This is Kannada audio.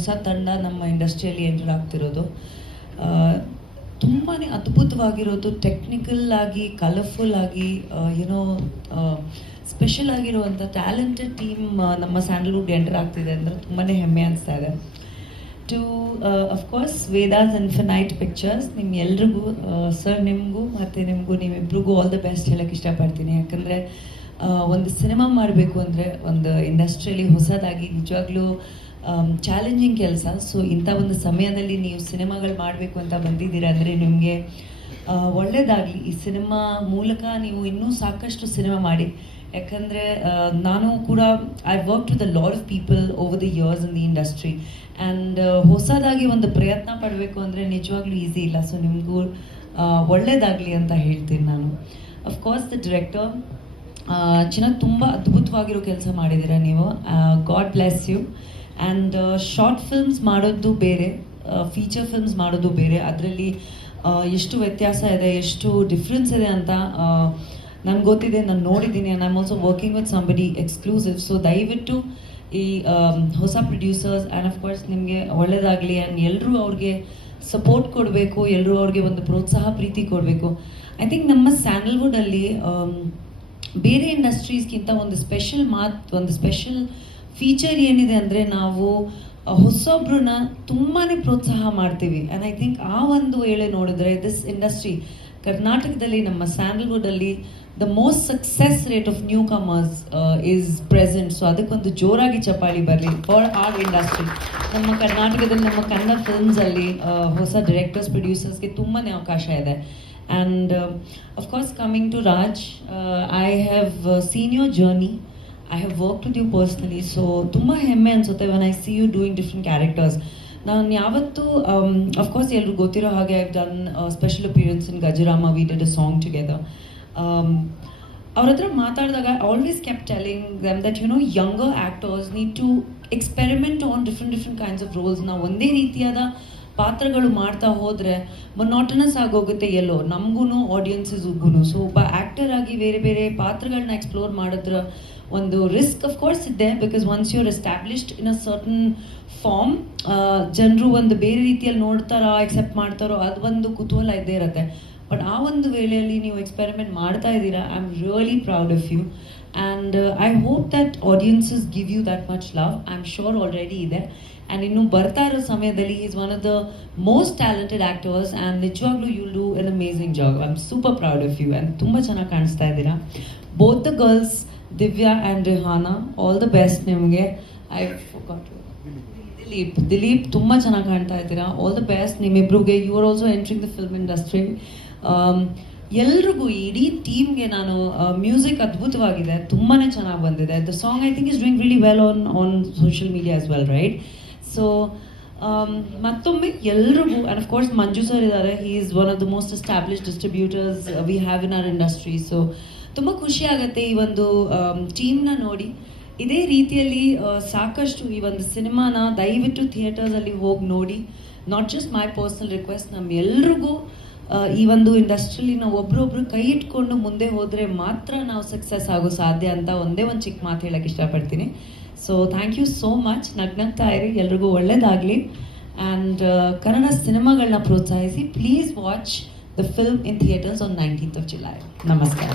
ಹೊಸ ತಂಡ ನಮ್ಮ ಇಂಡಸ್ಟ್ರಿಯಲ್ಲಿ ಎಂಟರ್ ಆಗ್ತಿರೋದು ತುಂಬಾ ಅದ್ಭುತವಾಗಿರೋದು, ಟೆಕ್ನಿಕಲ್ ಆಗಿ, ಕಲರ್ಫುಲ್ ಆಗಿ, ಏನೋ ಸ್ಪೆಷಲ್ ಆಗಿರುವಂಥ ಟ್ಯಾಲೆಂಟೆಡ್ ಟೀಮ್ ನಮ್ಮ ಸ್ಯಾಂಡಲ್ವುಡ್ ಎಂಟರ್ ಆಗ್ತಿದೆ ಅಂದರೆ ತುಂಬಾ ಹೆಮ್ಮೆ ಅನಿಸ್ತಾ ಇದೆ. To of course Vedas infinite pictures, ನಿಮ್ಗೆಲ್ರಿಗೂ ಸರ್, ನಿಮಗೂ ಮತ್ತು ನಿಮ್ಮಿಬ್ರಿಗೂ ಆಲ್ ದ ಬೆಸ್ಟ್ ಹೇಳೋಕ್ಕೆ ಇಷ್ಟಪಡ್ತೀನಿ. ಯಾಕಂದರೆ ಒಂದು ಸಿನಿಮಾ ಮಾಡಬೇಕು ಅಂದರೆ ಒಂದು ಇಂಡಸ್ಟ್ರಿಯಲ್ಲಿ ಹೊಸದಾಗಿ ನಿಜವಾಗ್ಲೂ ಚಾಲೆಂಜಿಂಗ್ ಕೆಲಸ. ಸೊ ಇಂಥ ಒಂದು ಸಮಯದಲ್ಲಿ ನೀವು ಸಿನಿಮಾಗಳು ಮಾಡಬೇಕು ಅಂತ ಬಂದಿದ್ದೀರಾ ಅಂದರೆ ನಿಮಗೆ ಒಳ್ಳೆಯದಾಗಲಿ. ಈ ಸಿನಿಮಾ ಮೂಲಕ ನೀವು ಇನ್ನೂ ಸಾಕಷ್ಟು ಸಿನಿಮಾ ಮಾಡಿ. ಯಾಕಂದರೆ ನಾನು ಕೂಡ I work with a lot of people over the years in the industry and ಹೊಸದಾಗಿ ಒಂದು ಪ್ರಯತ್ನ ಪಡಬೇಕು ಅಂದರೆ ನಿಜವಾಗ್ಲೂ ಈಸಿ ಇಲ್ಲ. ಸೊ ನಿಮಗೂ ಒಳ್ಳೆಯದಾಗಲಿ ಅಂತ ಹೇಳ್ತೀನಿ ನಾನು. ಅಫ್ಕೋರ್ಸ್ ದ ಡೈರೆಕ್ಟರ್ ಚೆನ್ನಾಗಿ ತುಂಬ ಅದ್ಭುತವಾಗಿರೋ ಕೆಲಸ ಮಾಡಿದ್ದೀರಾ ನೀವು. God bless you. And short films ಮಾಡೋದು ಬೇರೆ, ಫೀಚರ್ ಫಿಲ್ಮ್ಸ್ ಮಾಡೋದು ಬೇರೆ. ಅದರಲ್ಲಿ ಎಷ್ಟು ವ್ಯತ್ಯಾಸ ಇದೆ, ಎಷ್ಟು ಡಿಫ್ರೆನ್ಸ್ ಇದೆ ಅಂತ ನನಗೆ ಗೊತ್ತಿದೆ, ನಾನು ನೋಡಿದ್ದೀನಿ. And I am also working with somebody exclusive. So ದಯವಿಟ್ಟು ಈ ಹೊಸ ಪ್ರೊಡ್ಯೂಸರ್ಸ್ ಆ್ಯಂಡ್ ಅಫ್ಕೋರ್ಸ್ ನಿಮಗೆ ಒಳ್ಳೆಯದಾಗಲಿ. ಆ್ಯಂಡ್ ಎಲ್ಲರೂ ಅವ್ರಿಗೆ ಸಪೋರ್ಟ್ ಕೊಡಬೇಕು, ಎಲ್ಲರೂ ಅವ್ರಿಗೆ ಒಂದು ಪ್ರೋತ್ಸಾಹ, ಪ್ರೀತಿ ಕೊಡಬೇಕು. ಐ ಥಿಂಕ್ ನಮ್ಮ ಸ್ಯಾಂಡಲ್ವುಡಲ್ಲಿ ಬೇರೆ ಇಂಡಸ್ಟ್ರೀಸ್ಗಿಂತ ಒಂದು ಸ್ಪೆಷಲ್ ಫೀಚರ್ ಏನಿದೆ ಅಂದರೆ ನಾವು ಹೊಸೊಬ್ರನ್ನ ತುಂಬಾ ಪ್ರೋತ್ಸಾಹ ಮಾಡ್ತೀವಿ. ಆ್ಯಂಡ್ ಐ ಥಿಂಕ್ ಆ ಒಂದು ವೇಳೆ ನೋಡಿದ್ರೆ ದಿಸ್ ಇಂಡಸ್ಟ್ರಿ ಕರ್ನಾಟಕದಲ್ಲಿ, ನಮ್ಮ ಸ್ಯಾಂಡಲ್ವುಡಲ್ಲಿ the most success rate of newcomers is present. So ಅದಕ್ಕೊಂದು ಜೋರಾಗಿ ಚಪ್ಪಾಳಿ ಬರಲಿ ಫಾರ್ ಆರ್ ಇಂಡಸ್ಟ್ರಿ. ನಮ್ಮ ಕರ್ನಾಟಕದಲ್ಲಿ, ನಮ್ಮ ಕನ್ನಡ ಫಿಲ್ಮ್ಸಲ್ಲಿ ಹೊಸ ಡೈರೆಕ್ಟರ್ಸ್, ಪ್ರೊಡ್ಯೂಸರ್ಸ್ಗೆ ತುಂಬಾ ಅವಕಾಶ ಇದೆ. And of course, coming to Raj, I have seen your journey. I have worked with you personally. So tumba hemme ansutte when I see you doing different characters. ನಾನು ಯಾವತ್ತೂ ಅಫ್ಕೋರ್ಸ್ ಎಲ್ಲರೂ ಗೊತ್ತಿರೋ ಹಾಗೆ I have done special appearance in Gajarama. We did a song together. ಅವ್ರ ಹತ್ರ ಮಾತಾಡಿದಾಗ I always kept telling them that younger actors need to experiment on different kinds of roles. ನಾವು ಒಂದೇ ರೀತಿಯಾದ ಪಾತ್ರಗಳು ಮಾಡ್ತಾ ಹೋದರೆ ಮೊನಾಟನಸ್ ಆಗೋಗುತ್ತೆ ಎಲ್ಲೋ ನಮಗೂ, ಆಡಿಯನ್ಸಿಸ್ಗೂ. ಸೊ ಒಬ್ಬ ಆ್ಯಕ್ಟರ್ ಆಗಿ ಬೇರೆ ಬೇರೆ ಪಾತ್ರಗಳನ್ನ ಎಕ್ಸ್ಪ್ಲೋರ್ ಮಾಡಿದ್ರ ಒಂದು ರಿಸ್ಕ್ ಅಫ್ಕೋರ್ಸ್ ಇದೆ. Because once you are established in a certain form, ಜನರು ಒಂದು ಬೇರೆ ರೀತಿಯಲ್ಲಿ ನೋಡ್ತಾರೋ, ಎಕ್ಸೆಪ್ಟ್ ಮಾಡ್ತಾರೋ, ಅದು ಒಂದು ಕುತೂಹಲ ಇದ್ದೇ ಇರುತ್ತೆ. ಬಟ್ ಆ ಒಂದು ವೇಳೆಯಲ್ಲಿ ನೀವು ಎಕ್ಸ್ಪೆರಿಮೆಂಟ್ ಮಾಡ್ತಾ ಇದ್ದೀರಾ. I am really proud of you. And I hope that audiences give you that much love. I am sure already ಇದೆ. ಆ್ಯಂಡ್ ಇನ್ನು ಬರ್ತಾ ಇರೋ ಸಮಯದಲ್ಲಿ is one of the most talented actors. And ನಿಜವಾಗ್ಲೂ you do an amazing job. I am super proud of you. And ತುಂಬ ಚೆನ್ನಾಗಿ ಕಾಣಿಸ್ತಾ ಇದ್ದೀರಾ. Both the girls, Divya and Rihana, all the best ನಿಮಗೆ. ದಿಲೀಪ್ ತುಂಬ ಚೆನ್ನಾಗಿ ಕಾಣ್ತಾ ಇದ್ದೀರಾ. ಆಲ್ ದ ಬೆಸ್ಟ್ ನಿಮ್ಮಿಬ್ರಿಗೆ. You are also entering the film industry. ಎಲ್ರಿಗೂ, ಇಡೀ ಟೀಮ್ಗೆ ನಾನು ಮ್ಯೂಸಿಕ್ ಅದ್ಭುತವಾಗಿದೆ, ತುಂಬಾ ಚೆನ್ನಾಗಿ ಬಂದಿದೆ. The song I think is doing really well on social media as well, right? So ಮತ್ತೊಮ್ಮೆ ಎಲ್ರಿಗೂ, ಆ್ಯಂಡ್ ಅಫ್ಕೋರ್ಸ್ ಮಂಜು ಸರ್ ಇದ್ದಾರೆ. He is one of the most established distributors we have in our industry. So ತುಂಬ ಖುಷಿ ಆಗುತ್ತೆ ಈ ಒಂದು ಟೀಮ್ನ ನೋಡಿ. ಇದೇ ರೀತಿಯಲ್ಲಿ ಸಾಕಷ್ಟು ಈ ಒಂದು ಸಿನಿಮಾನ ದಯವಿಟ್ಟು ಥಿಯೇಟರ್ಸಲ್ಲಿ ಹೋಗಿ ನೋಡಿ. Not just my personal request, ನಮ್ಮೆಲ್ರಿಗೂ ಈ ಒಂದು ಇಂಡಸ್ಟ್ರಿಯಲ್ಲಿ ನಾವು ಒಬ್ರೊಬ್ರು ಕೈ ಇಟ್ಕೊಂಡು ಮುಂದೆ ಹೋದರೆ ಮಾತ್ರ ನಾವು ಸಕ್ಸಸ್ ಆಗೋ ಸಾಧ್ಯ ಅಂತ ಒಂದೇ ಒಂದು ಚಿಕ್ಕ ಮಾತು ಹೇಳಕ್ಕೆ ಇಷ್ಟಪಡ್ತೀನಿ. So thank you so much. ನಗ್ನಗ್ತಾ ಇರಿ, ಎಲ್ರಿಗೂ ಒಳ್ಳೇದಾಗಲಿ. ಆ್ಯಂಡ್ ಕನ್ನಡ ಸಿನಿಮಾಗಳನ್ನ ಪ್ರೋತ್ಸಾಹಿಸಿ. Please watch the film in theatres on 19th of July. ನಮಸ್ಕಾರ.